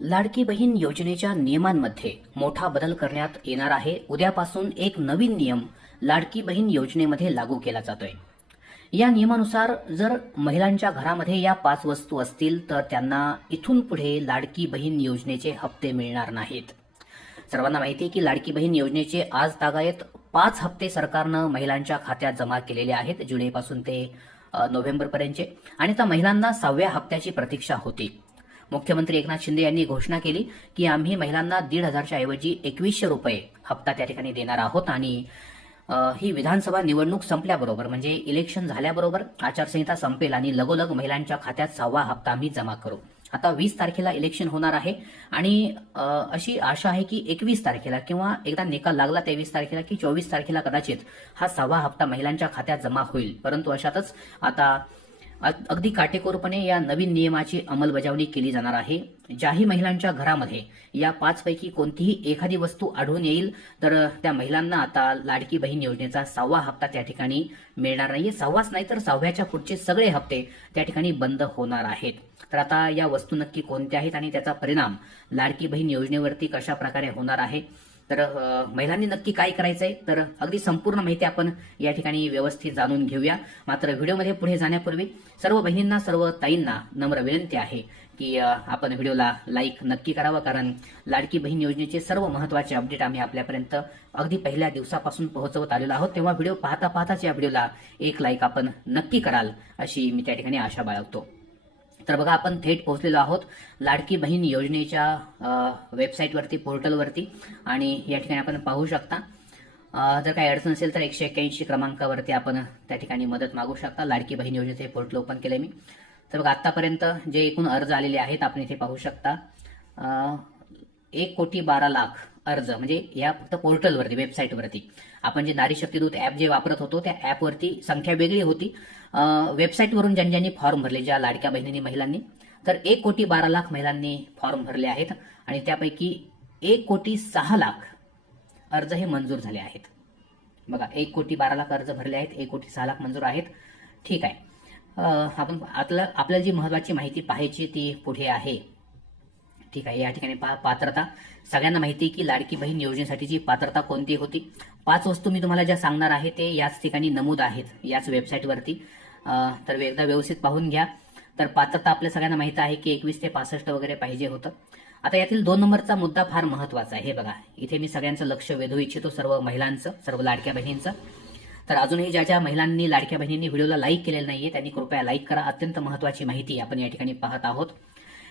लाडकी बहीण योजनेच्या नियमांमध्ये मोठा बदल करण्यात येणार आहे। उद्यापासून एक नवीन नियम लाडकी बहीण योजनेमध्ये लागू केला जातोय। या नियमानुसार जर महिलांच्या घरामध्ये या 5 वस्तू असतील तर त्यांना इथून पुढे लाडकी बहीण योजनेचे हप्ते मिळणार नाहीत। सर्वांना माहिती आहे की लाडकी बहीण योजनेचे आज तागायत 5 हप्ते सरकारनं महिलांच्या खात्यात जमा केलेले आहेत, जुलैपासून ते नोव्हेंबरपर्यंतचे, आणि त्या महिलांना 6व्या हप्त्याची प्रतीक्षा होती। मुख्यमंत्री एकनाथ शिंदे यांनी घोषणा केली की आम्ही महिलांना 1,500च्या ऐवजी 2100 रुपये हप्ता त्या ठिकाणी देणार आहोत, आणि ही विधानसभा निवडणूक संपल्याबरोबर म्हणजे इलेक्शन झाल्याबरोबर आचारसंहिता संपेल आणि लगोलग महिलांच्या खात्यात 6वा हप्ता आम्ही जमा करू। आता 20 तारखेला इलेक्शन होणार आहे आणि अशी आशा आहे की 21 तारखेला किंवा एकदा निकाल लागला 23 तारखेला की 24 तारखेला कदाचित हा 6वा हप्ता महिलांच्या खात्यात जमा होईल। परंतु अशातच आता अगदी काटेकोरपणे या नवीन नियमाची अंमलबजावणी केली जाणार आहे। ज्याही महिलांच्या घरामध्ये या 5 पैकी कोणतीही एखादी वस्तू आढळून येईल तर त्या महिलांना आता लाडकी बहीण योजनेचा 6वा हप्ता त्या ठिकाणी मिळणार नाहीये। 6वाच नाही तर 6व्याच्या पुढचे सगळे हप्ते त्या ठिकाणी बंद होणार आहेत। तर आता या वस्तू नक्की कोणत्या आहेत आणि त्याचा परिणाम लाडकी बहीण योजनेवरती कशा प्रकारे होणार आहे, तर महिलांनी नक्की काय करायचंय, तर अगदी संपूर्ण माहिती आपण या ठिकाणी व्यवस्थित जाणून घेऊया। मात्र व्हिडिओमध्ये पुढे जाण्यापूर्वी सर्व बहिणींना, सर्व ताईंना नम्र विनंती आहे की आपण व्हिडिओला लाईक नक्की करावं, कारण लाडकी बहीण योजनेचे सर्व महत्त्वाचे अपडेट आम्ही आपल्यापर्यंत अगदी पहिल्या दिवसापासून पोहोचवत आलेलो आहोत। तेव्हा व्हिडिओ पाहता पाहताच या व्हिडिओला एक लाईक आपण नक्की कराल अशी मी त्या ठिकाणी आशा बाळगतो। तर बघा, आपण थेट पोहोचलेलो आहोत लाडकी बहीण योजनेच्या वेबसाईटवरती, पोर्टलवरती, आणि या ठिकाणी आपण पाहू शकता। जर काही अडचण असेल तर 181 क्रमांकावरती आपण त्या ठिकाणी मदत मागू शकता। लाडकी बहीण योजनेचे पोर्टल ओपन केले मी। तर बघा, आतापर्यंत जे एकूण अर्ज आलेले आहेत आपण इथे पाहू शकता। 1,12,00,000 अर्ज, म्हणजे या फक्त पोर्टलवरती, वेबसाईटवरती। आपण जे नारी शक्ती दूत ऍप जे वापरत होतो त्या ऍपवरती संख्या वेगळी होती। वेबसाईटवरून ज्यांनी फॉर्म भरले, ज्या लाडक्या बहिणींनी, महिलांनी, तर 1,12,00,000 महिलांनी फॉर्म भरले आहेत आणि त्यापैकी 1,06,00,000 अर्ज हे मंजूर झाले आहेत। बघा, 1,12,00,000 अर्ज भरले आहेत, 1,06,00,000 मंजूर आहेत। ठीक आहे, आपण आपल्याला जी महत्वाची माहिती पाहायची ती पुढे आहे। ठीक आहे, या ठिकाणी पात्रता सगळ्यांना माहिती की लाडकी बहीण योजनेसाठीची पात्रता कोणती होती। 5 वस्तू मी तुम्हाला ज्या सांगणार आहे ते याच ठिकाणी नमूद आहेत, याच वेबसाईटवरती। तर एकदा व्यवस्थित पाहून घ्या। तर पात्रता आपल्या सगळ्यांना माहिती आहे की 21 ते 65 वगैरे पाहिजे होतं। आता यातील 2 नंबरचा मुद्दा फार महत्वाचा आहे। हे बघा, इथे मी सगळ्यांचं लक्ष वेधू इच्छितो, सर्व महिलांचं, सर्व लाडक्या बहिणींचं। तर अजूनही ज्या महिलांनी, लाडक्या बहिणींनी व्हिडिओला लाईक केलेलं नाहीये त्यांनी कृपया लाईक करा। अत्यंत महत्वाची माहिती आपण या ठिकाणी पाहत आहोत,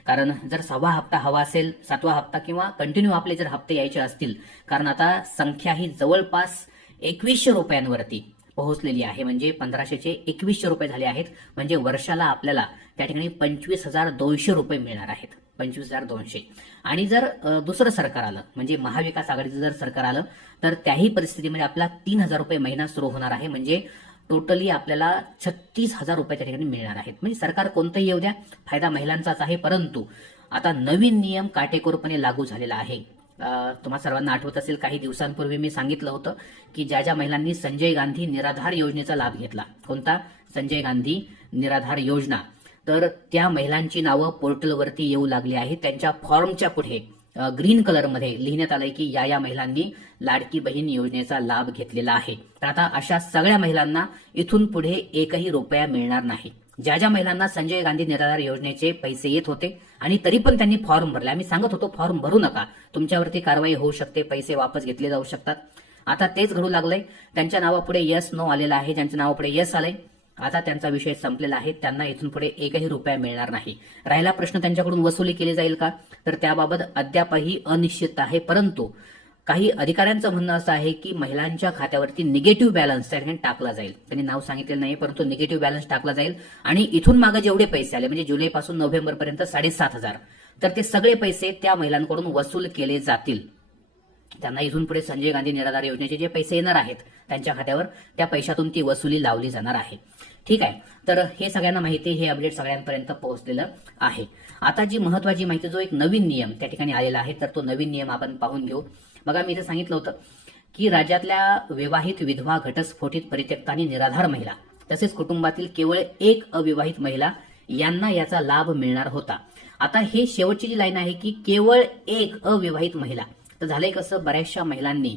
कारण जर 6वा हप्ता हवा असेल, 7वा हप्ता किंवा कंटिन्यू आपले जर हप्ते यायचे असतील, कारण आता संख्या ही जवळपास 2100 रुपयांवरती पोहोचलेली आहे, म्हणजे 1500चे 2100 रुपये झाले आहेत, म्हणजे वर्षाला आपल्याला त्या ठिकाणी 25,200 रुपये मिळणार आहेत, 25,200। आणि जर दुसरं सरकार आलं, म्हणजे महाविकास आघाडीचं जर सरकार आलं, तर त्याही परिस्थितीमध्ये आपला 3,000 रुपये महिना सुरू होणार आहे, म्हणजे टोटली आपल्याला 36,000 रुपये त्या ठिकाणी मिळणार आहेत। म्हणजे सरकार कोणतंही येऊ द्या, फायदा महिलांचाच आहे। परंतु आता नवीन नियम काटेकोरपणे लागू झालेला आहे। तुम्हा सर्वांना आठवत असेल, काही दिवसांपूर्वी मी सांगितलं होतं की ज्या महिलांनी संजय गांधी निराधार योजनेचा लाभ घेतला, कोणता, संजय गांधी निराधार योजना, तर त्या महिलांची नावं पोर्टलवरती येऊ लागली आहेत। त्यांच्या फॉर्मच्या पुढे ग्रीन कलरमध्ये लिहिण्यात आलंय की या महिलांनी लाडकी बहीण योजनेचा लाभ घेतलेला आहे। तर आता अशा सगळ्या महिलांना इथून पुढे एकही रुपया मिळणार नाही। ज्या महिलांना संजय गांधी निराधार योजनेचे पैसे येत होते आणि तरी पण त्यांनी फॉर्म भरले, आम्ही सांगत होतो फॉर्म भरू नका, तुमच्यावरती कारवाई होऊ शकते, पैसे वापस घेतले जाऊ शकतात, आता तेच घडू लागलंय। त्यांच्या नावापुढे यस नो आलेला आहे, ज्यांच्या नावापुढे यस आलंय, आता त्यांचा विषय संपलेला आहे, त्यांना इथून पुढे एकही रुपया मिळणार नाही। राहिला प्रश्न त्यांच्याकडून वसुली केली जाईल का, तर त्याबाबत अद्यापही अनिश्चित आहे। परंतु काही अधिकाऱ्यांचं म्हणणं असं आहे की महिलांच्या खात्यावरती निगेटिव्ह बॅलन्स त्या ठिकाणी टाकला जाईल, त्यांनी नाव सांगितलेलं नाही, परंतु निगेटिव्ह बॅलन्स टाकला जाईल आणि इथून मागे जेवढे पैसे आले, म्हणजे जुलैपासून नोव्हेंबरपर्यंत 7,500, तर ते सगळे पैसे त्या महिलांकडून वसूल केले जातील। त्यांना इथून पुढे संजय गांधी निराधार योजनेचे जे पैसे येणार आहेत त्यांच्या खात्यावर, त्या पैशातून ती वसुली लावली जाणार आहे। ठीक आहे, तर हे सगळ्यांना माहिती, हे अपडेट सगळ्यांपर्यंत पोहोचलेलं आहे। आता जी महत्वाची माहिती, जो एक नवीन नियम त्या ठिकाणी आलेला आहे, तर तो नवीन नियम आपण पाहून घेऊ। बघा, मी इथे सांगितलं होतं की राज्यातल्या विवाहित, विधवा, घटस्फोटित, परित्यक्ता आणि निराधार महिला, तसेच कुटुंबातील केवळ एक अविवाहित महिला यांना याचा लाभ मिळणार होता। आता हे शेवटची जी लाईन आहे की केवळ एक अविवाहित महिला. तर झालंय कसं, बऱ्याचशा महिलांनी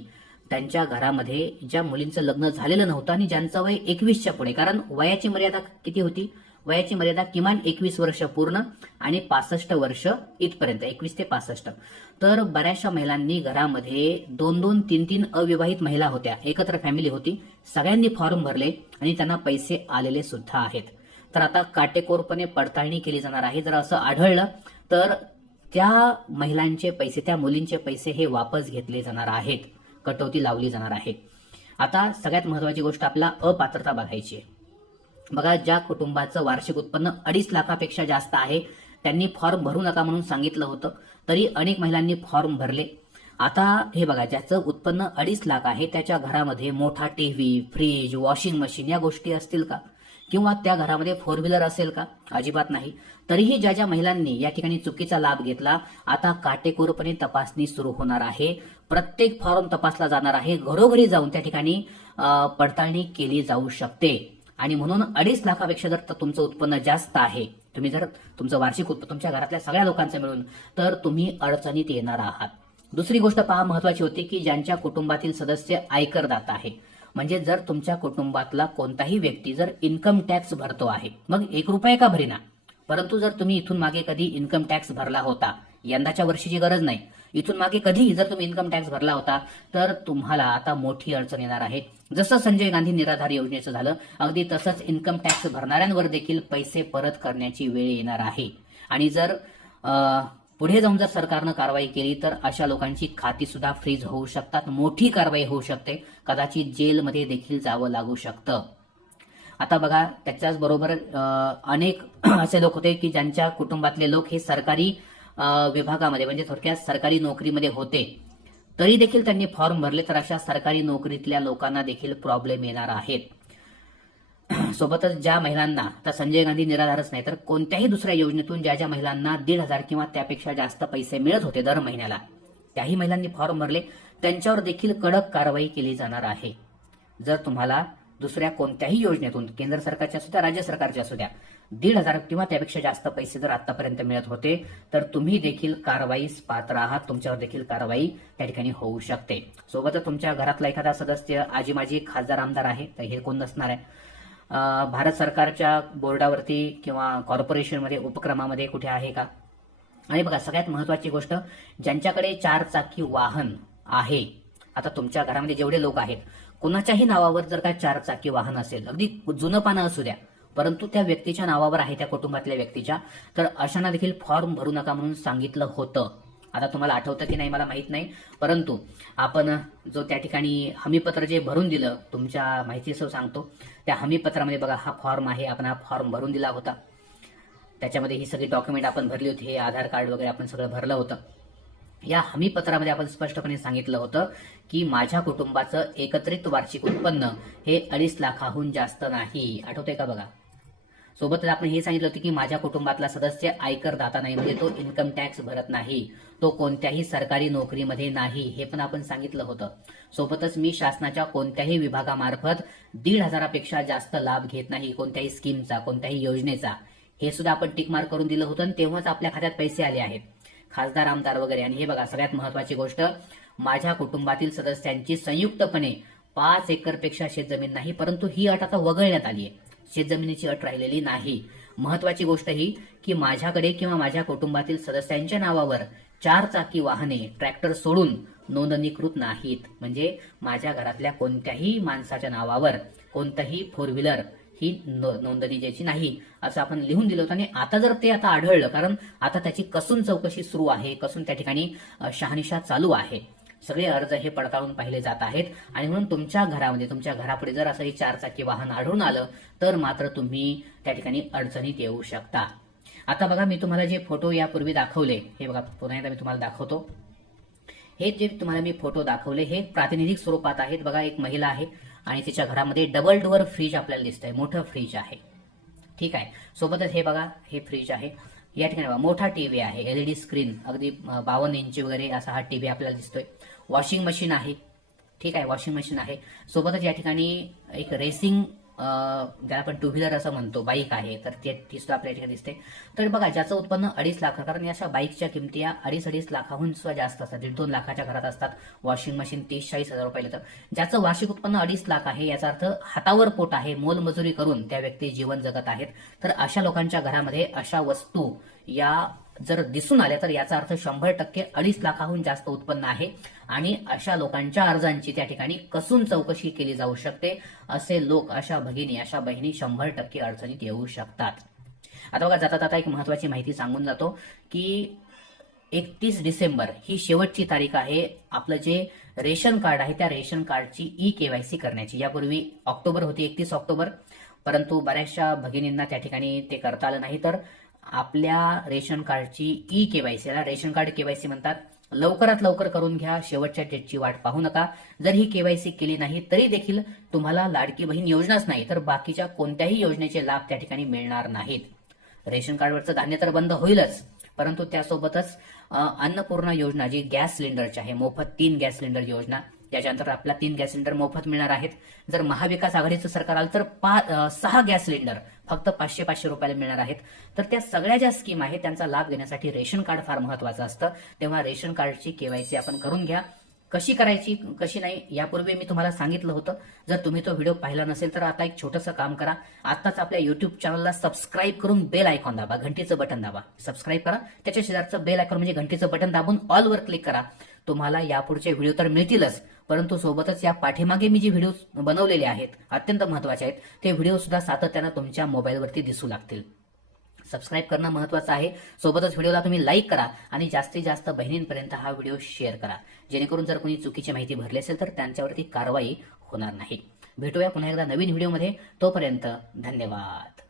त्यांच्या घरामध्ये ज्या मुलींचं लग्न झालेलं नव्हतं आणि ज्यांचं वय 21च्या पुढे, कारण वयाची मर्यादा किती होती, वयाची मर्यादा किमान 21 वर्ष पूर्ण आणि 65 वर्ष इथपर्यंत, 21 ते 65. तर बऱ्याचशा महिलांनी घरामध्ये 2-2, 3-3 अविवाहित महिला होत्या, एकत्र फॅमिली होती, सगळ्यांनी फॉर्म भरले आणि त्यांना पैसे आलेले सुद्धा आहेत. तर आता काटेकोरपणे पडताळणी केली जाणार आहे. जर असं आढळलं तर त्या महिलांचे पैसे, त्या मुलींचे पैसे हे वापस घेतले जाणार आहेत, कटौती लावली जाणार आहे. आता सगळ्यात महत्वाची गोष्ट आपल्याला अपात्रता बघायची आहे. बघा, ज्या कुटुंबाचं वार्षिक उत्पन्न 2.5 लाखापेक्षा जास्त आहे त्यांनी फॉर्म भरू नका म्हणून सांगितलं होतं, तरी अनेक महिलांनी फॉर्म भरले. आता हे बघा, ज्याचं उत्पन्न 2.5 लाख आहे त्याच्या घरामध्ये मोठा टीव्ही, फ्रीज, वॉशिंग मशीन या गोष्टी असतील का? किंवा त्या घरामध्ये 4 व्हीलर असेल का? अजिबात नाही. तरीही ज्या ज्या महिलांनी या ठिकाणी चुकीचा लाभ घेतला, आता काटेकोरपणे तपासणी सुरू होणार आहे. प्रत्येक फॉर्म तपासला जाणार आहे. घरोघरी जाऊन त्या ठिकाणी पडताळणी केली जाऊ शकते. आणि म्हणून 2.5 लाखापेक्षा जर तुमचं उत्पन्न जास्त आहे, तुम्ही जर तुमचं वार्षिक उत्पन्न तुमच्या घरातल्या सगळ्या लोकांचं मिळून, तर तुम्ही अडचणीत येणार आहात. दुसरी गोष्ट पहा, महत्वाची होती की ज्यांच्या कुटुंबातील सदस्य आयकरदाता आहे, म्हणजे जर तुमच्या कुटुंबातला कोणताही व्यक्ती जर इन्कम टॅक्स भरतो आहे, मग 1 रुपया का भरेना, परंतु जर तुम्ही इथून मागे कधी इन्कम टॅक्स भरला होता, यंदाच्या वर्षीची गरज नाही, इथून मागे कधी जर तुम्ही इन्कम टॅक्स भरला होता, तर तुम्हाला आता मोठी अडचण येणार आहे. जसं संजय गांधी निराधार योजनेचं झालं, अगदी तसंच इन्कम टॅक्स भरणाऱ्यांवर देखील पैसे परत करण्याची वेळ येणार आहे. आणि जर पुढे जाऊन जर सरकारनं कारवाई केली तर अशा लोकांची खाती सुद्धा फ्रीज होऊ शकतात, मोठी कारवाई होऊ शकते, कदाचित जेलमध्ये देखील जावं लागू शकतं. आता बघा, त्याच्याच बरोबर अनेक असे लोक होते की ज्यांच्या कुटुंबातले लोक हे सरकारी विभागामध्ये, म्हणजे थोडक्यात सरकारी नोकरीमध्ये होते, तरी देखील त्यांनी फॉर्म भरले. तर अशा सरकारी नोकरीतल्या लोकांना देखील प्रॉब्लेम येणार आहेत. सोबतच ज्या महिलांना, तर संजय गांधी निराधारच नाही तर कोणत्याही दुसऱ्या योजनेतून ज्या ज्या महिलांना 1,500 किंवा त्यापेक्षा जास्त पैसे मिळत होते दर महिन्याला, त्याही महिलांनी फॉर्म भरले, त्यांच्यावर देखील कडक कारवाई केली जाणार आहे. जर तुम्हाला दुसऱ्या कोणत्याही योजनेतून, केंद्र सरकारच्या सुद्धा, राज्य सरकारच्या सुद्धा, 1,500 किंवा त्यापेक्षा जास्त पैसे जर आतापर्यंत मिळत होते, तर तुम्ही देखील कारवाईस पात्र आहात, तुमच्यावर देखील कारवाई त्या ठिकाणी होऊ शकते. सोबतच तुमच्या घरातला एखादा सदस्य आजी माजी खासदार आमदार आहे, तर हे कोण नसणार आहे, भारत सरकारच्या बोर्डावरती किंवा कॉर्पोरेशनमध्ये, उपक्रमामध्ये कुठे आहे का? आणि बघा, सगळ्यात महत्वाची गोष्ट, ज्यांच्याकडे 4 चाकी वाहन आहे, आता तुमच्या घरामध्ये जेवढे लोक आहेत, कोणाच्याही नावावर जर काय 4 चाकी वाहन असेल, अगदी जुनं पानं असू द्या, परंतु त्या व्यक्तीच्या नावावर आहे, त्या कुटुंबातल्या व्यक्तीच्या, तर अशांना देखील फॉर्म भरू नका म्हणून सांगितलं होतं. आता तुम्हाला आठवतं की नाही मला माहित नाही, परंतु आपण जो त्या ठिकाणी हमीपत्र जे भरून दिलं, तुमच्या माहितीसह सांगतो, त्या हमीपत्रामध्ये बघा हा फॉर्म आहे, आपण हा फॉर्म भरून दिला होता. त्याच्यामध्ये ही सगळी डॉक्युमेंट आपण भरली होती, हे आधार कार्ड वगैरे आपण सगळं भरलं होतं. या हमीपत्रामध्ये आपण स्पष्टपणे सांगितलं होतं की माझ्या कुटुंबाचं एकत्रित वार्षिक उत्पन्न हे 2.5 लाखाहून जास्त नाही. आठवतंय का बघा? सोबतच आपण हे सांगितलं होतं की माझ्या कुटुंबातला सदस्य आयकर दाता नाही, म्हणजे तो इन्कम टॅक्स भरत नाही, तो कोणत्याही सरकारी नोकरीमध्ये नाही, हे पण आपण सांगितलं होतं. सोबतच मी शासनाच्या कोणत्याही विभागामार्फत 1,500 पेक्षा जास्त लाभ घेत नाही, कोणत्याही स्कीमचा, कोणत्याही योजनेचा, हे सुद्धा आपण टिक मार्क करून दिलं होतं आणि तेव्हाच आपल्या खात्यात पैसे आले आहेत, खासदार आमदार वगैरे. आणि हे बघा, सगळ्यात महत्वाची गोष्ट, माझ्या कुटुंबातील सदस्यांची संयुक्तपणे 5 एकरपेक्षा शेतजमीन नाही, परंतु ही अट आता वगळण्यात आली आहे, शेतजमिनीची अट राहिलेली नाही. महत्वाची गोष्ट ही की माझ्याकडे किंवा माझ्या कुटुंबातील सदस्यांच्या नावावर 4 चाकी वाहने, ट्रॅक्टर सोडून नोंदणीकृत नाहीत, म्हणजे माझ्या घरातल्या कोणत्याही माणसाच्या नावावर कोणताही 4 व्हीलर ही नोंदणी ज्याची नाही, असं आपण लिहून दिलं होतं. आणि आता जर ते आता आढळलं, कारण आता त्याची कसून चौकशी सुरू आहे, कसून त्या ठिकाणी शहानिशा चालू आहे, सगळे अर्ज हे पडताळून पाहिले जात आहेत, आणि म्हणून तुमच्या घरामध्ये, तुमच्या घरापुढे जर असं 4 चाकी वाहन आढळून आलं तर मात्र तुम्ही त्या ठिकाणी अडचणीत येऊ शकता. आता बघा, मी तुम्हाला जे फोटो यापूर्वी दाखवले, हे बघा पुन्हा एकदा मी तुम्हाला दाखवतो. हे जे तुम्हाला मी फोटो दाखवले हे प्रातिनिधिक स्वरूपात आहेत. बघा, एक महिला आहे आणि तिच्या घरामध्ये डबल डोअर फ्रीज आपल्याला दिसतंय, मोठं फ्रीज आहे, ठीक आहे. सोबतच हे बघा, हे फ्रीज आहे, या ठिकाणी बघा मोठा टीव्ही आहे, LED स्क्रीन, अगदी 52 इंची वगैरे असा हा टीव्ही आपल्याला दिसतोय. वॉशिंग मशीन आहे, ठीक आहे, वॉशिंग मशीन आहे. सोबतच या ठिकाणी एक रेसिंग ज्याला आपण टू व्हीलर असं म्हणतो, बाईक आहे, तर ती सुद्धा आपल्या ठिकाणी दिसते. तर बघा, ज्याचं उत्पन्न 2.5 लाख, कारण या अशा बाईकच्या किमती या 2.5 लाखाहून सुद्धा जास्त असतात, 1.5-2 लाखाच्या घरात असतात. वॉशिंग मशीन 30-40 हजार रुपये तर ज्याचं वार्षिक उत्पन्न 2.5 लाख आहे, याचा अर्थ हातावर पोट आहे, मोलमजुरी करून त्या व्यक्ती जीवन जगत आहेत. तर अशा लोकांच्या घरामध्ये अशा वस्तू या जर दिसून आल्या तर याचा अर्थ 100% 2.5 लाखाहून जास्त उत्पन्न आहे आणि अशा लोकांच्या अर्जांची त्या ठिकाणी कसून चौकशी केली जाऊ शकते. असे लोक, अशा भगिनी, अशा बहिणी 100% अडचणीत येऊ शकतात. आता बघा, जाता जाता एक महत्वाची माहिती सांगून जातो की 31 डिसेंबर ही शेवटची तारीख आहे आपलं जे रेशन कार्ड आहे त्या रेशन कार्डची ई-केवायसी करण्याची. यापूर्वी ऑक्टोबर होती, 31 ऑक्टोबर, परंतु बऱ्याचशा भगिनींना त्या ठिकाणी ते करता आलं नाही. तर आपल्या रेशन कार्डची ई-केवायसी, रेशन कार्ड केवायसी म्हणतात, लवकरात लवकर करून घ्या. शेवटच्या डेटची वाट पाहू नका. जर ही केवायसी केली नाही तरी देखील तुम्हाला लाडकी बहीण योजनाच नाही तर बाकीच्या कोणत्याही योजनेचे लाभ त्या ठिकाणी मिळणार नाहीत. रेशन कार्डवरचं धान्य तर बंद होईलच, परंतु त्यासोबतच अन्नपूर्णा योजना जी गॅस सिलेंडरची आहे, मोफत 3 गॅस सिलेंडर योजना, याच्यानंतर आपल्याला 3 गॅस सिलेंडर मोफत मिळणार आहेत. जर महाविकास आघाडीचं सरकार आलं तर 6 गॅस सिलेंडर फक्त 500-500 रुपयाला मिळणार आहेत. तर त्या सगळ्या ज्या स्कीम आहेत त्यांचा लाभ घेण्यासाठी रेशन कार्ड फार महत्वाचं असतं. तेव्हा रेशन कार्डची केवायसी आपण करून घ्या. कशी करायची, कशी नाही, यापूर्वी मी तुम्हाला सांगितलं होतं. जर तुम्ही तो व्हिडिओ पाहिला नसेल तर आता एक छोटंसं काम करा. आताच आपल्या युट्यूब चॅनलला सबस्क्राईब करून बेल आयकॉन दाबा, घंटीचं बटन दाबा, सबस्क्राईब करा. त्याच्या शेजारचं बेल आयकॉन म्हणजे घंटीचं बटन दाबून ऑलवर क्लिक करा. तुम्हाला यापुढचे व्हिडिओ तर मिळतीलच, परंतु सोबतच या पाठीमागे मी जे व्हिडिओ बनवलेले आहेत, अत्यंत महत्वाचे आहेत, ते व्हिडिओ सुद्धा सातत्यानं तुमच्या मोबाईलवरती दिसू लागतील. सबस्क्राईब करणं महत्वाचं आहे. सोबतच व्हिडिओला तुम्ही लाईक करा आणि जास्तीत जास्त बहिणींपर्यंत हा व्हिडिओ शेअर करा, जेणेकरून जर कोणी चुकीची माहिती भरली असेल तर त्यांच्यावरती कारवाई होणार नाही. भेटूया पुन्हा एकदा नवीन व्हिडिओमध्ये. तोपर्यंत धन्यवाद.